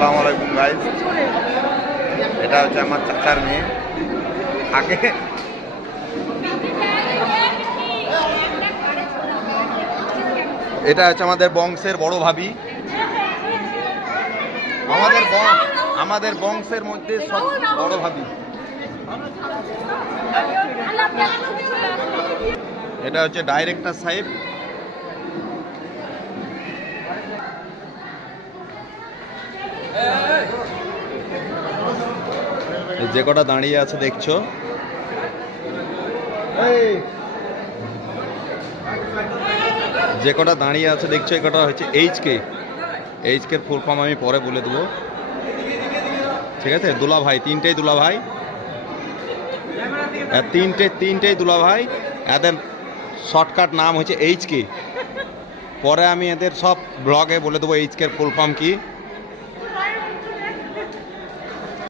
আসসালামু আলাইকুম গাইস, এটা হচ্ছে আমার চাচার মেয়ে। আগে এটা হচ্ছে আমাদের বংশের বড় ভাবি। আমাদের বংশের মধ্যে সব বড় ভাবি। এটা হচ্ছে ডাইরেক্টর সাহেব। যে কটা দাঁড়িয়ে আছে দেখছো, যে কটা দাঁড়িয়ে আছে দেখছো, এই কটা হচ্ছে এইচকে এর ফুল ফর্ম আমি পরে বলে দেবো, ঠিক আছে? দুলা ভাই, তিনটেই দুলা ভাই, তিনটেই দুলা ভাই। এদের শর্টকাট নাম হচ্ছে এইচকে। পরে আমি এদের সব ব্লগে বলে দেবো এইচকে এর ফুল ফর্ম কি।